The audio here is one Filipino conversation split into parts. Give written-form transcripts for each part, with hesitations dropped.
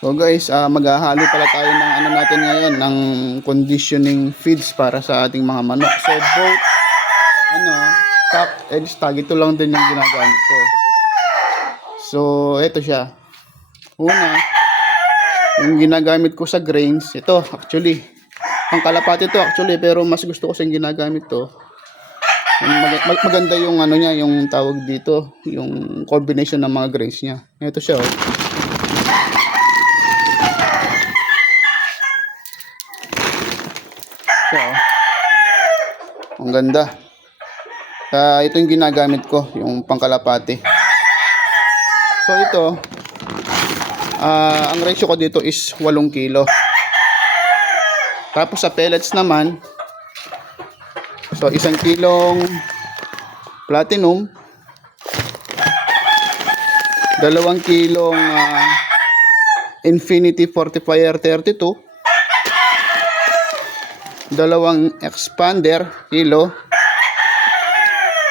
So guys, maghahalo pala tayo ng ano natin ngayon, ng conditioning feeds para sa ating mga manok. So both top and stag, ito lang din yung ginagamit ko. So ito siya. Una, yung ginagamit ko sa grains, ito actually, ang kalapati ito actually, pero mas gusto ko sa ginagamit to. Maganda yung ano niya, yung tawag dito, yung combination ng mga grains niya. Ito siya, oh. So, ang ganda. Ito yung ginagamit ko, yung pangkalapati. So ito, ang ratio ko dito is 8 kilo. Tapos sa pellets naman, so 1 kilong platinum, 2 kilong Infinity Fortifier 32, 2 expander kilo,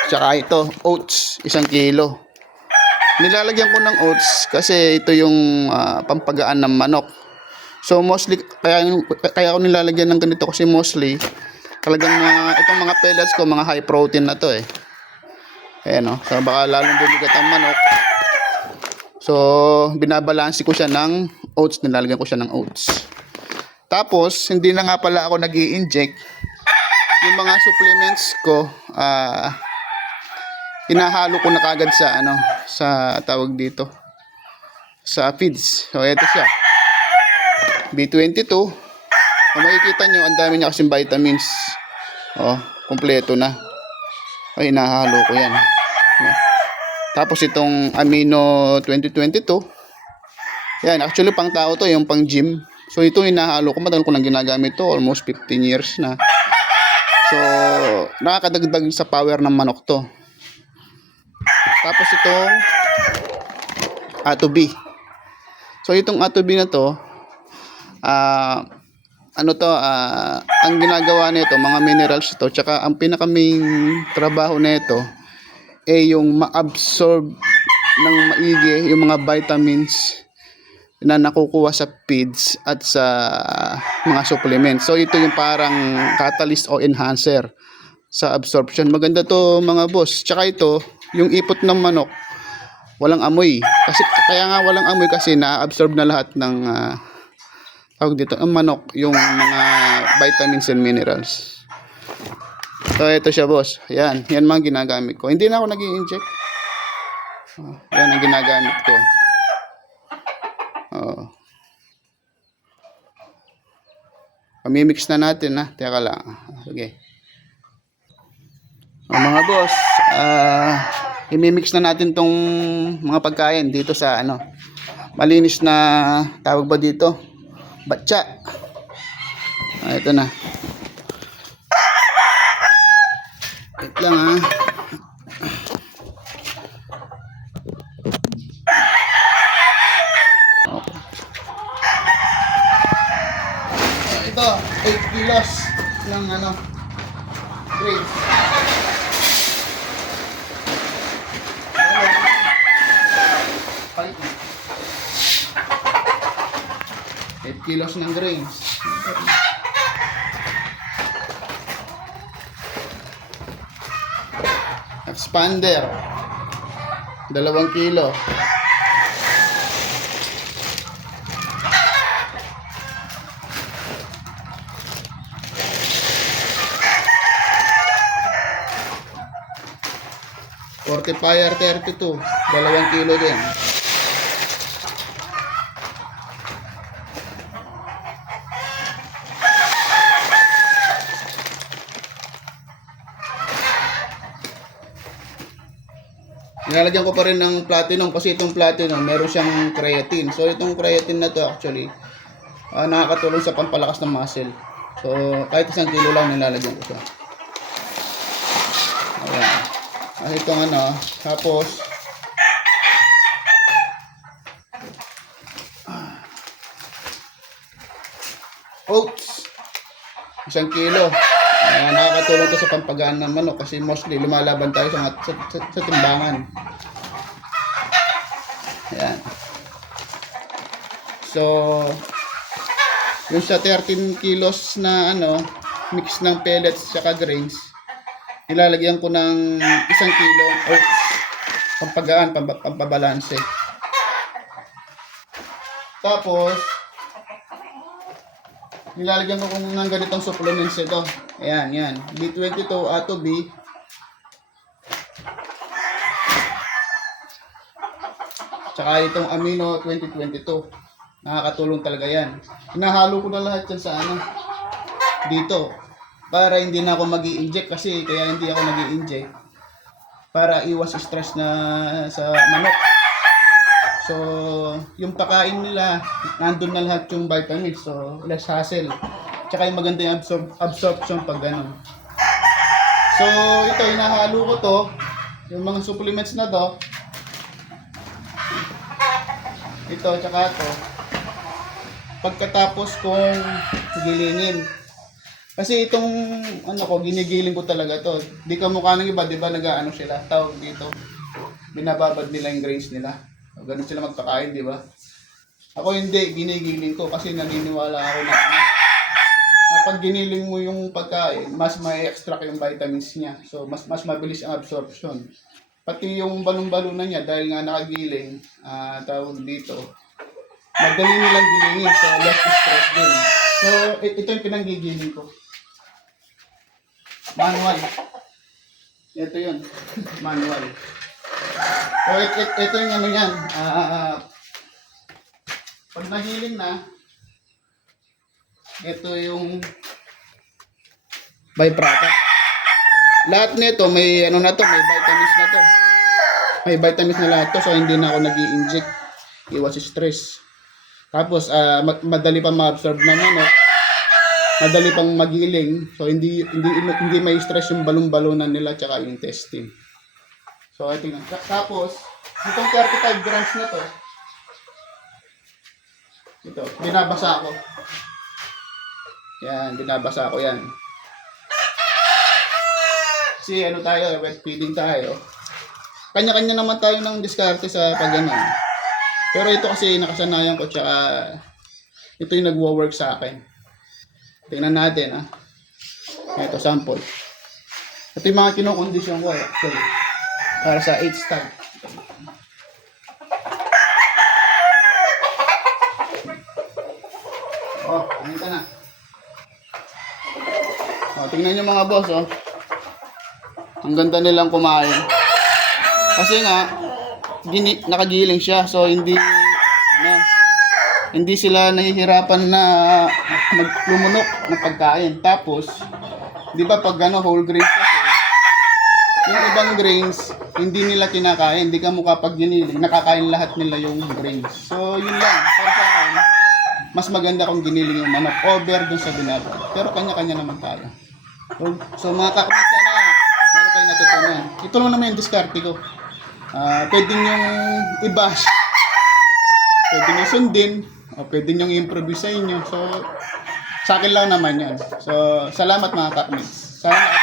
tsaka ito oats 1 kilo. Nilalagyan ko ng oats kasi ito yung pampagaan ng manok. So mostly kaya ako nilalagyan ng ganito kasi mostly talagang itong mga pellets ko mga high protein na to eh. Ayan, no? So baka lalong bumigat ang manok. So binabalanse ko siya ng oats, nilalagyan ko siya ng oats. Tapos hindi na nga pala ako nag-i-inject. Yung mga supplements ko hinahalo ko na kagad sa sa tawag dito, sa feeds. So ito siya, B22. Kung makikita nyo, ang dami niya kasing vitamins. Kompleto na. Hinahalo ko yan. Tapos itong amino 2022, yan actually pang tao to, yung pang gym. So ito hinahalo ko, matagal ko nang ginagamit to, almost 15 years na. So nakakadagdag sa power ng manok to. Tapos itong A2B. So itong A2B na to, ang ginagawa nito, mga minerals ito, tsaka ang pinaka-main trabaho nito ay yung ma-absorb ng maigi yung mga vitamins na nakukuha sa feeds at sa mga supplements. So ito yung parang catalyst o enhancer sa absorption. Maganda to mga boss. Tsaka ito, yung ipot ng manok, walang amoy. Kaya nga walang amoy kasi na-absorb na lahat ng tawag dito, ang manok, yung mga vitamins and minerals. So ito siya boss. Yan mga ginagamit ko. Hindi na ako nag-i-inject. Yan ang ginagamit ko. Pamimix na natin ha. Teka lang. Okay. Mga boss, imimix na natin tong mga pagkain dito sa malinis na tawag ba dito? Batsa. Ito na. Wait lang ha. Ito, 8 kilos ng grade. 8 kilos ng grains. Expander 2 kilo. Fortifier 32, 2 kilo din. Nilalagyan ko pa rin ng platinum kasi itong platinum meron siyang creatine. So itong creatine na to actually nakakatulong sa pampalakas ng muscle. So kahit 1 kilo lang nilalagyan ko siya. Ayan. At itong tapos oats 1 kilo. Nakakatulong to sa pampagaan ng manok kasi mostly lumalaban tayo sa timbangan. Ayan. So, yung sa 13 kilos na mix ng pellets at grains, nilalagyan ko ng 1 kilo oats, pampagaan, pampabalanse. Tapos, nilalagyan ko kung ng ganitong supplements ito. Ayan, yan. B22, Ato B. Tsaka itong Amino 2022. Nakakatulong talaga yan. Hinahalo ko na lahat yan sa dito. Para hindi na ako mag-i-inject kasi kaya hindi ako nag-i-inject. Para iwas stress na sa manok. So, yung pakain nila, nandun na lahat yung vitamins. So, less hassle. Tsaka yung maganda yung absorption pag ganun. So, ito, hinahalo ko to. Yung mga supplements na to. Ito, tsaka to. Pagkatapos kong gilingin. Kasi itong ginigiling ko talaga to. Di ka mukha ng iba, di ba nag-ano sila, tawag dito. Binababad nila yung grains nila. Ganun sila magpakain, di ba? Ako hindi, ginigiling ko kasi naniniwala ako na pag giniling mo yung pagkain, mas may extract yung vitamins niya. So, mas mabilis ang absorption. Pati yung balon-balon na niya, dahil nga nakagiling, tawag dito, madali nilang gilingin, so less stress din. So, ito yung pinanggigiling ko. Manual. Ito yun. Manual. So, ito yung yan. Pag nagiling na, ito yung byproduct. Lahat nito may may vitamins na to. May vitamins na lahat to, so hindi na ako nag-i-inject. Iwas stress. Tapos madali pa ma-absorb ng manok. Madali pang magiling. So hindi may stress yung balon-balonan nila tsaka yung intestine. So ito nga. Tapos itong 35 grams na to. Ito, binabasa ko. Yan, binabasa ko yan. Kasi tayo, wet feeding tayo. Kanya-kanya naman tayo ng diskarte sa pag-ano. Pero ito kasi nakasanayan ko, tsaka ito yung nagwo-work sa akin. Tingnan natin, Ito, sample. Ito yung mga kinokondisyon ko, actually. Para sa 8 star. Ano na. Tingnan nyo mga boss, Ang ganda nilang kumain. Kasi nga, nakagiling siya, so hindi sila nahihirapan na maglumunok ng pagkain. Tapos, di ba pag whole grains kasi, yung ibang grains, hindi nila kinakain. Di ka mukha pag giniling, nakakain lahat nila yung grains. So, yun lang. Para sa akin, mas maganda kung giniling yung manok over dun sa binabad. Pero kanya-kanya naman tayo. So mga kakabit na, meron kayo natutunan. Ito lang naman yung diskarte ko. Pwede nyong i-bash, pwede nyo sundin, o pwede nyo i-improvise sa inyo. So, sa akin lang naman yan. So, salamat mga kakabit. Sana